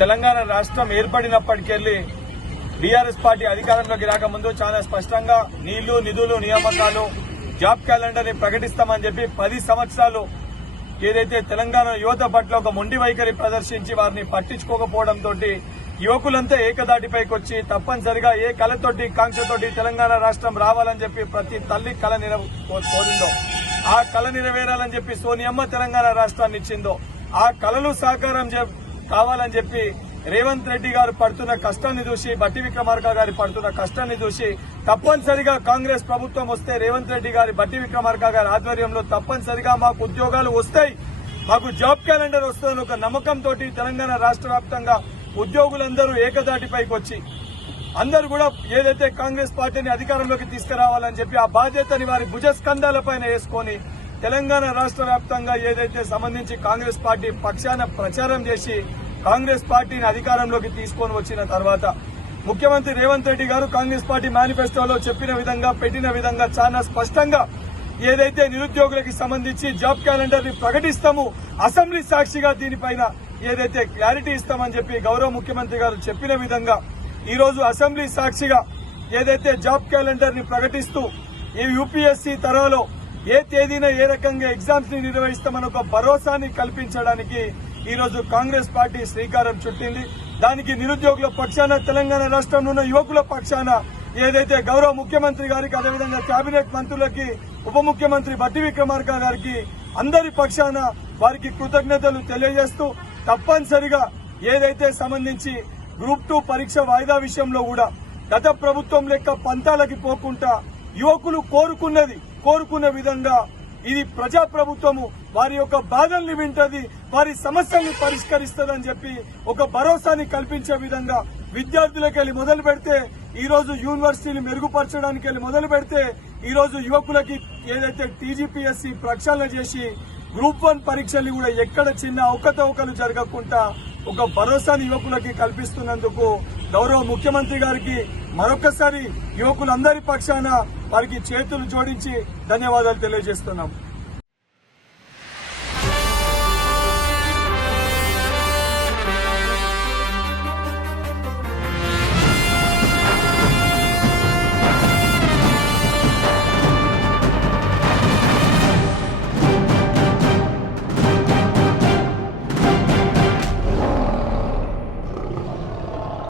తెలంగాణ రాష్ట్రం ఏర్పడినప్పటికెళ్లి BRS party అధికారంలోకి రాకముందు చాలా స్పష్టంగా నీళ్లు నిధులు నియామకాలు జాబ్ క్యాలెండర్ ని ప్రకటిస్తామని చెప్పి 10 సంవత్సరాలు ఏదైతే తెలంగాణ యువత పట్ల ఒక మొండి వైఖరి ప్రదర్శించి వారిని పట్టించుకోకపోవడంతో యువకులంతా ఏకదాటిపైకి వచ్చి తప్పనిసరిగా ఏ కళతోటి కాంక్షతోటి తెలంగాణ రాష్ట్రం రావాలని చెప్పి ప్రతి తల్లి కళ కోరిందో ఆ కళ నెరవేరాలని చెప్పి సోనియమ్మ తెలంగాణ రాష్ట్రాన్ని ఇచ్చిందో ఆ కళలు సాకారం కావాలని చెప్పి రేవంత్ రెడ్డి గారు పడుతున్న కష్టాన్ని చూసి బట్టి విక్రమార్క గారి పడుతున్న కష్టాన్ని చూసి తప్పనిసరిగా కాంగ్రెస్ ప్రభుత్వం వస్తే రేవంత్ రెడ్డి గారి బట్టి విక్రమార్క గారి ఆధ్వర్యంలో తప్పనిసరిగా మాకు ఉద్యోగాలు వస్తాయి, మాకు జాబ్ క్యాలెండర్ వస్తుందని ఒక నమ్మకంతో తెలంగాణ రాష్ట్ర వ్యాప్తంగా ఉద్యోగులందరూ ఏకదాటిపైకి వచ్చి అందరూ కూడా ఏదైతే కాంగ్రెస్ పార్టీని అధికారంలోకి తీసుకురావాలని చెప్పి ఆ బాధ్యతని వారి భుజస్కంధాలపైన వేసుకుని తెలంగాణ రాష్ట్ర వ్యాప్తంగా ఏదైతే సంబంధించి కాంగ్రెస్ పార్టీ పక్షాన ప్రచారం చేసి కాంగ్రెస్ పార్టీని అధికారంలోకి తీసుకొని వచ్చిన తర్వాత ముఖ్యమంత్రి రేవంత్ రెడ్డి గారు కాంగ్రెస్ పార్టీ మేనిఫెస్టోలో చెప్పిన విధంగా పెట్టిన విధంగా చాలా స్పష్టంగా ఏదైతే నిరుద్యోగులకి సంబంధించి జాబ్ క్యాలెండర్ ని ప్రకటిస్తాము, అసెంబ్లీ సాక్షిగా దీనిపైన ఏదైతే క్లారిటీ ఇస్తామని చెప్పి గౌరవ ముఖ్యమంత్రి గారు చెప్పిన విధంగా ఈ రోజు అసెంబ్లీ సాక్షిగా ఏదైతే జాబ్ క్యాలెండర్ ని ప్రకటిస్తూ ఈ యూపీఎస్సీ తరహాలో ఏ తేదీన ఏ రకంగా ఎగ్జామ్స్ ని నిర్వహిస్తామని ఒక భరోసాని కల్పించడానికి ఈ రోజు కాంగ్రెస్ పార్టీ శ్రీకారం చుట్టింది. దానికి నిరుద్యోగుల పక్షాన తెలంగాణ రాష్ట్రంలో ఉన్న యువకుల పక్షాన ఏదైతే గౌరవ ముఖ్యమంత్రి గారికి అదేవిధంగా కేబినెట్ మంత్రులకి ఉప ముఖ్యమంత్రి బట్టి విక్రమార్క గారికి అందరి పక్షాన వారికి కృతజ్ఞతలు తెలియజేస్తూ తప్పనిసరిగా ఏదైతే సంబంధించి గ్రూప్ 2 పరీక్ష వాయిదా విషయంలో కూడా గత ప్రభుత్వం లెక్క పంతాలకి పోకుండా యువకులు కోరుకున్న విధంగా ఇది ప్రజాప్రభుత్వము వారి యొక్క బాధల్ని వింటది, వారి సమస్యల్ని పరిష్కరిస్తుందని చెప్పి ఒక భరోసాని కల్పించే విధంగా విద్యార్థులకు వెళ్ళి మొదలు పెడితే ఈ రోజు యూనివర్సిటీని మెరుగుపరచడానికి వెళ్ళి మొదలు పెడితే ఈ రోజు యువకులకి ఏదైతే టీజీపీఎస్సీ ప్రక్షాళన చేసి గ్రూప్ 1 పరీక్షల్ని కూడా ఎక్కడ చిన్న అవకతవకలు జరగకుండా ఒక భరోసాని యువకులకి కల్పిస్తున్నందుకు గౌరవ ముఖ్యమంత్రి గారికి మరొకసారి యువకులందరి పక్షాన వారికి చేతులు జోడించి ధన్యవాదాలు తెలియజేస్తున్నాం.